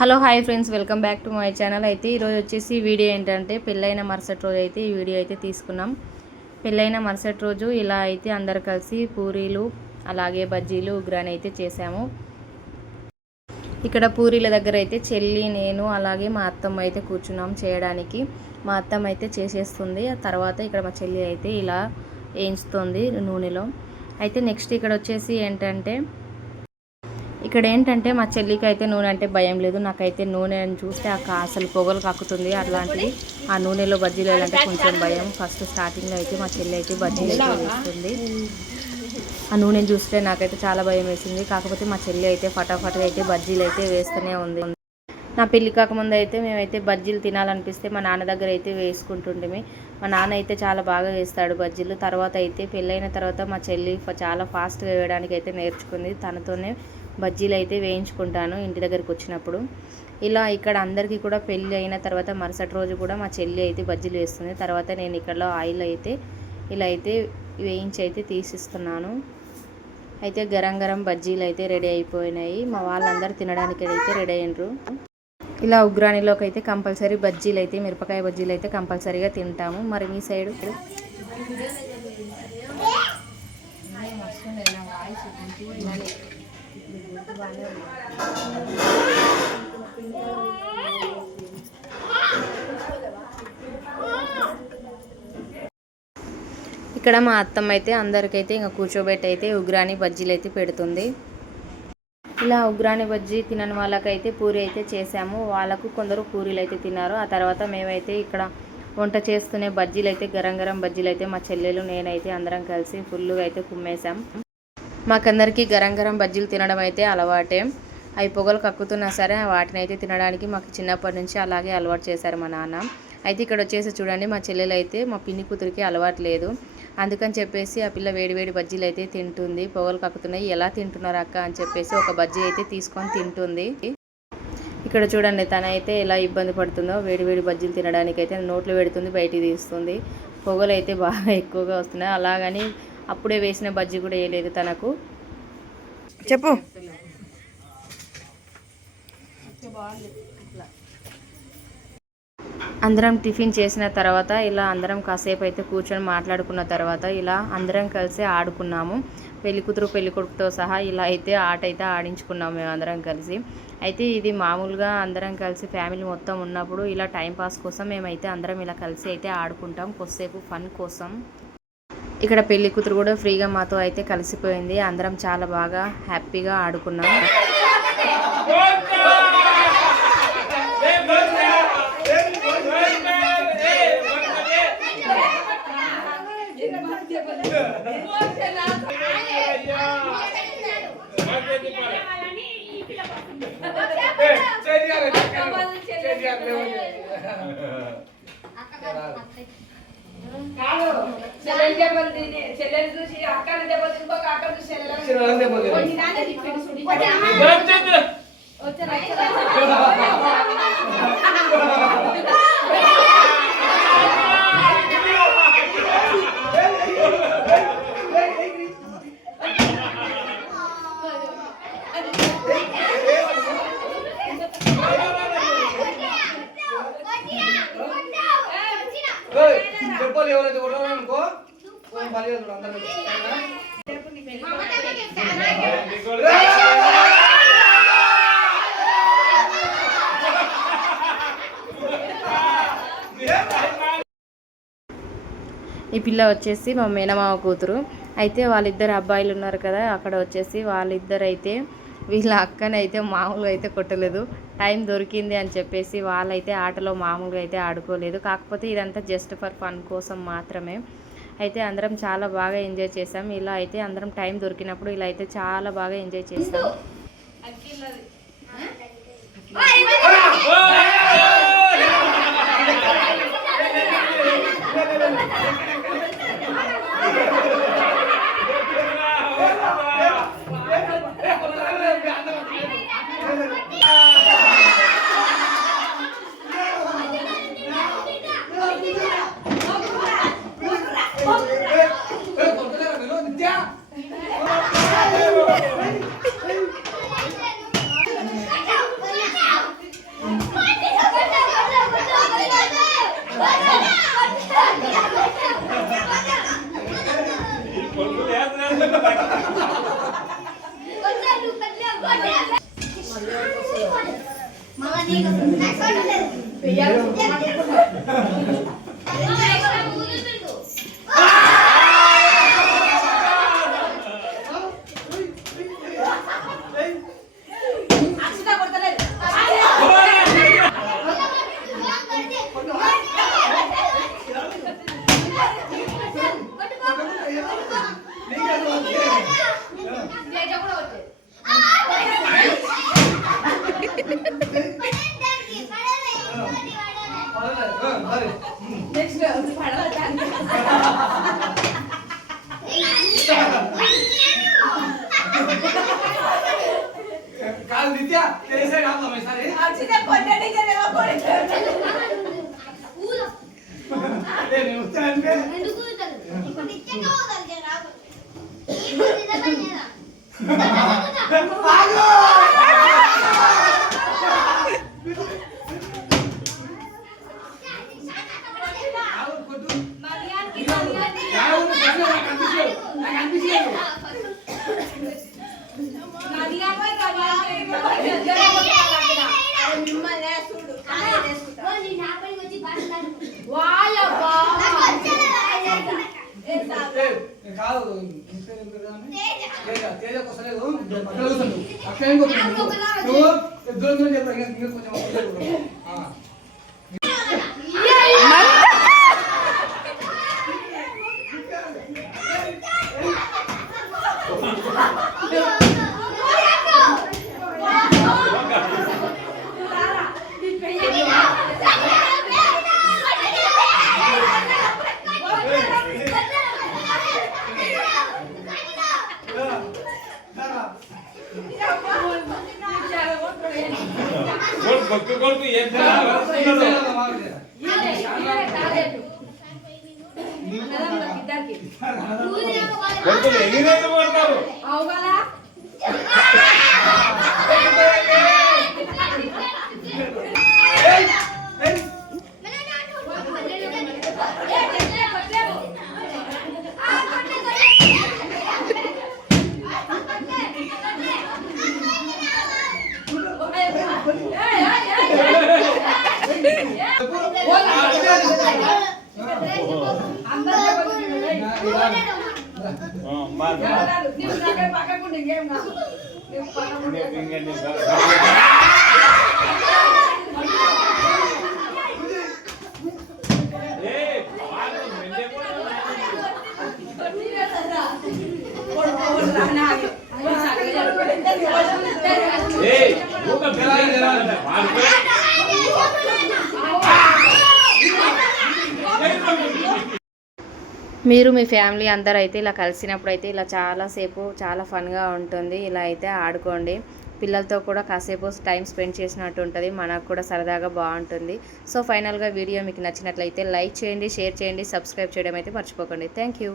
Hello hi friends, welcome back to my channel. అయితే ఈరోజు వచ్చేసి వీడియో ఏంటంటే పెళ్ళైన మరుసటి రోజు అయితే ఈ వీడియో అయితే తీసుకున్నాం. పెళ్ళైన మరుసటి రోజు ఇలా అయితే అందరు కలిసి పూరీలు అలాగే బజ్జీలు ఉగ్రాని అయితే చేసాము. ఇక్కడ పూరీల దగ్గర అయితే చెల్లి నేను అలాగే మా అత్తమ్మ అయితే కూర్చున్నాం చేయడానికి. మా అత్తమ్మ అయితే చేసేస్తుంది. ఆ తర్వాత ఇక్కడ మా చెల్లి అయితే ఇలా వేయించుతుంది నూనెలో. అయితే నెక్స్ట్ ఇక్కడ వచ్చేసి ఏంటంటే మా చెల్లికి అయితే నూనె అంటే భయం లేదు. నాకైతే నూనె అని చూస్తే అసలు పొగలు కక్కుతుంది. అట్లాంటిది ఆ నూనెలో బజ్జీలు వేయాలంటే కొంచెం భయం. ఫస్ట్ స్టార్టింగ్లో అయితే మా చెల్లి అయితే బజ్జీలు అయితే వేస్తుంది. ఆ నూనెని చూస్తే నాకైతే చాలా భయం వేసింది. కాకపోతే మా చెల్లి అయితే ఫటాఫట్గా అయితే బజ్జీలు అయితే వేస్తూనే ఉంది. నా పెళ్ళి కాకముందు అయితే మేమైతే బజ్జీలు తినాలనిపిస్తే మా నాన్న దగ్గర అయితే వేసుకుంటుండేమి. మా నాన్న అయితే చాలా బాగా వేస్తాడు బజ్జీలు. తర్వాత అయితే పెళ్ళైన తర్వాత మా చెల్లి చాలా ఫాస్ట్గా వేయడానికి అయితే నేర్చుకుంది. తనతోనే బజ్జీలు అయితే వేయించుకుంటాను ఇంటి దగ్గరికి వచ్చినప్పుడు. ఇలా ఇక్కడ అందరికీ కూడా పెళ్ళి అయిన తర్వాత మరుసటి రోజు కూడా మా చెల్లి అయితే బజ్జీలు వేస్తుంది. తర్వాత నేను ఇక్కడ ఆయిల్ అయితే ఇలా అయితే వేయించి అయితే తీసిస్తున్నాను. అయితే గరం గరం బజ్జీలు అయితే రెడీ అయిపోయినాయి. మా వాళ్ళందరూ తినడానికి అయితే రెడీ అయినరు. ఇలా ఉగ్రానిలోకి అయితే కంపల్సరీ బజ్జీలు అయితే మిరపకాయ బజ్జీలు అయితే కంపల్సరీగా తింటాము. మరి మీ సైడు ఇక్కడ మా అత్తమ్మ అయితే అందరికైతే ఇంకా కూర్చోబెట్టి అయితే ఉగ్రాని బజ్జీలు అయితే పెడుతుంది. ఇలా ఉగ్రాని బజ్జీ తినని వాళ్ళకైతే పూరి అయితే చేసాము. వాళ్ళకు కొందరు పూరీలు అయితే తిన్నారు. ఆ తర్వాత మేమైతే ఇక్కడ వంట చేస్తూనే బజ్జీలు అయితే గరం గరం బజ్జీలు అయితే మా చెల్లెలు నేనైతే అందరం కలిసి ఫుల్గా అయితే కుమ్మేసాం. మాకందరికీ గరం గరం బజ్జీలు తినడం అయితే అలవాటే. అవి పొగలు కక్కుతున్నా సరే వాటిని అయితే తినడానికి మాకు చిన్నప్పటి నుంచి అలాగే అలవాటు చేశారు మా నాన్న. అయితే ఇక్కడ వచ్చేసి చూడండి, మా చెల్లెలు అయితే మా పిన్ని కూతురికి అలవాటు లేదు. అందుకని చెప్పేసి ఆ పిల్ల వేడివేడి బజ్జీలు అయితే తింటుంది. పొగలు కక్కుతున్నాయి, ఎలా తింటున్నారు అక్క అని చెప్పేసి ఒక బజ్జీ అయితే తీసుకొని తింటుంది. ఇక్కడ చూడండి, తనైతే ఎలా ఇబ్బంది పడుతుందో. వేడివేడి బజ్జీలు తినడానికి అయితే నోట్లో పెడుతుంది, బయటికి తీస్తుంది. పొగలు అయితే బాగా ఎక్కువగా వస్తున్నాయి. అలాగని అప్పుడే వేసిన బజ్జీ కూడా వేయలేదు తనకు. చెప్పు. అందరం టిఫిన్ చేసిన తర్వాత ఇలా అందరం కాసేపు అయితే కూర్చొని మాట్లాడుకున్న తర్వాత ఇలా అందరం కలిసి ఆడుకున్నాము. పెళ్లి కూతురు పెళ్లి కొడుకుతో సహా ఇలా అయితే ఆట అయితే ఆడించుకున్నాము మేము అందరం కలిసి. అయితే ఇది మామూలుగా అందరం కలిసి ఫ్యామిలీ మొత్తం ఉన్నప్పుడు ఇలా టైంపాస్ కోసం మేమైతే అందరం ఇలా కలిసి అయితే ఆడుకుంటాం కొద్దిసేపు ఫన్ కోసం. ఇక్కడ పెళ్లి కూతురు కూడా ఫ్రీగా మాతో అయితే కలిసిపోయింది. అందరం చాలా బాగా హ్యాపీగా ఆడుకున్నాం. చెల్లెలు చూసి అక్క ఇంకొక అక్క చూసి చెప్పాలి. ఎవరైతే కొట్టాలనుకో ఈ పిల్ల వచ్చేసి మా మేనమామ కూతురు. అయితే వాళ్ళిద్దరు అబ్బాయిలు ఉన్నారు కదా, అక్కడ వచ్చేసి వాళ్ళిద్దరు అయితే వీళ్ళ అక్కనైతే మామూలుగా అయితే కొట్టలేదు. టైం దొరికింది అని చెప్పేసి వాళ్ళైతే ఆటలో మామూలుగా అయితే ఆడుకోలేదు. కాకపోతే ఇదంతా జస్ట్ ఫర్ ఫన్ కోసం మాత్రమే. అయితే అందరం చాలా బాగా ఎంజాయ్ చేసాం. ఇలా అయితే అందరం టైం దొరికినప్పుడు ఇలా అయితే చాలా బాగా ఎంజాయ్ చేస్తాం. కాదు నిత్య తెలిసే రామ్మ ఈసారి నేను వచ్చానంటే కాదు తేజ వస్తలేదు అక్కడ నువ్వు దూరం చెప్పాను కొంచెం కొడుకు ఏం కొడుకులు ఎన్ని రోజులు కొడతారు మీరు మీ ఫ్యామిలీ అందరూ అయితే ఇలా కలిసినప్పుడు అయితే ఇలా చాలాసేపు చాలా ఫన్గా ఉంటుంది. ఇలా అయితే ఆడుకోండి. పిల్లలతో కూడా కాసేపు టైం స్పెండ్ చేసినట్టు ఉంటుంది, మనకు కూడా సరదాగా బాగుంటుంది. సో ఫైనల్గా వీడియో మీకు నచ్చినట్లయితే లైక్ చేయండి, షేర్ చేయండి, సబ్స్క్రైబ్ చేయడం అయితే మర్చిపోకండి. Thank you.